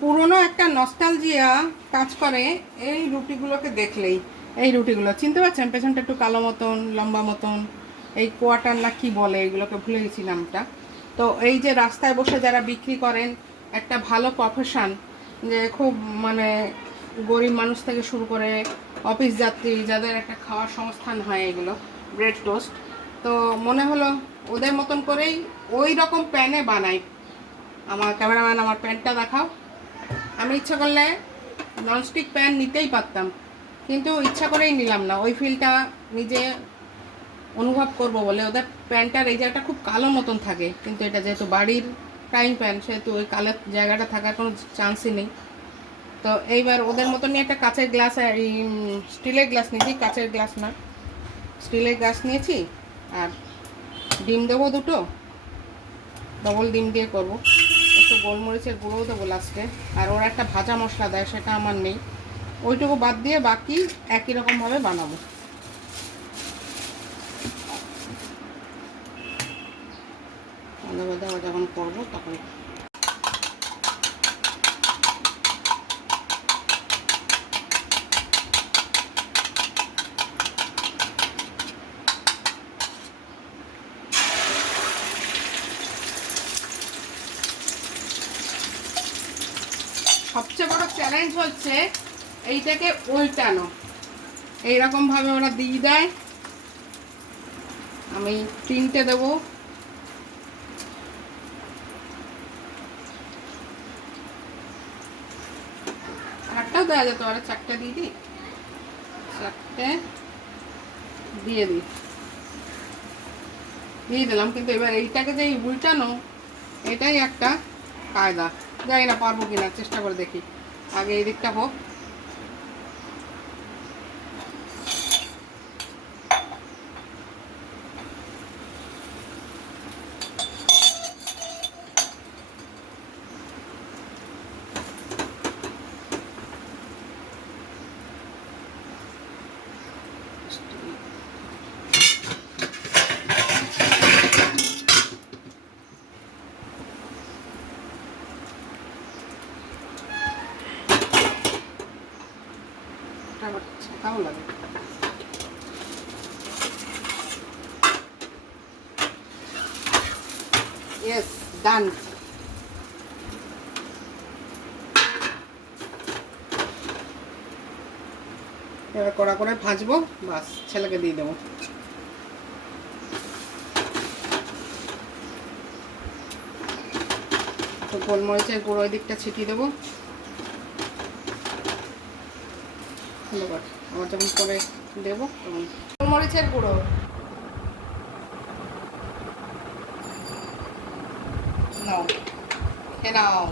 পুরনো একটা নস্টালজিয়া কাজ করে এই রুটিগুলোকে দেখলেই। এই রুটিগুলো চিনতে পারছেন? পেছনটা একটু কালো মতন, লম্বা মতন, এই কোয়াটার না কি বলে, এগুলোকে ভুলে গেছি নামটা। তো এই যে রাস্তায় বসে যারা বিক্রি করেন, একটা ভালো প্রফেশন, যে খুব মানে গরিব মানুষ থেকে শুরু করে অফিস যাত্রী যাদের একটা খাওয়ার সংস্থান হয় এগুলো, ব্রেড টোস্ট। তো মনে হলো ওদের মতন করেই ওই রকম প্যানে বানাই। আমার ক্যামেরাম্যান, আমার প্যানটা দেখাও। আমি ইচ্ছা করলে ননস্টিক প্যান নিতেই পারতাম, কিন্তু ইচ্ছা করেই নিলাম না। ওই ফিলটা নিজে অনুভব করব বলে। ওদের প্যানটার এই জায়গাটা খুব কালো মতন থাকে, কিন্তু এটা যেহেতু বাড়ির ফ্রাইং প্যান, সেহেতু ওই কালো জায়গাটা থাকার কোনো চান্সই নেই। তো এইবার ওদের মতনই একটা কাঁচের গ্লাস, এই স্টিলের গ্লাস নিয়েছি, কাঁচের গ্লাস না, স্টিলের গ্লাস নিয়েছি। আর ডিম দেবো দুটো, ডবল ডিম দিয়ে করব। একটু গোলমরিচের গুঁড়োও দেবো লাস্টে। আর ওরা একটা ভাজা মশলা দেয়, সেটা আমার নেই। ওইটুকু বাদ দিয়ে বাকি একই রকমভাবে বানাবো। আলাদা আলাদা যখন করবো তখন সবচেয়ে বড় চ্যালেঞ্জ হচ্ছে এইটাকে উল্টানো। এইরকমভাবে ওরা দিয়ে দেয়, আমি তিনটে দেবো। আরেকটাও দেওয়া যেত, আর চারটে দিয়ে দিই, চারটে দিয়ে দিই, দিয়ে দিলাম। কিন্তু এবার এইটাকে যে উল্টানো, এটাই একটা কায়দা। জানি না পারবো কিনা, চেষ্টা করে দেখি। আগে এই দিকটা হোক। ছাকাও লাগে। ইয়েস, ডান। এবার কড়া করে ভাজবো, বাস ছেলেকে দিয়ে দেবো। তো গোলমরিচের গুঁড়ো ওই দিকটা ছিটিয়ে দেবো। ধন্যবাদ। আবার যখন করে দেবো তখন গোলমরিচের গুঁড়ো নাও, খেয়ে নাও।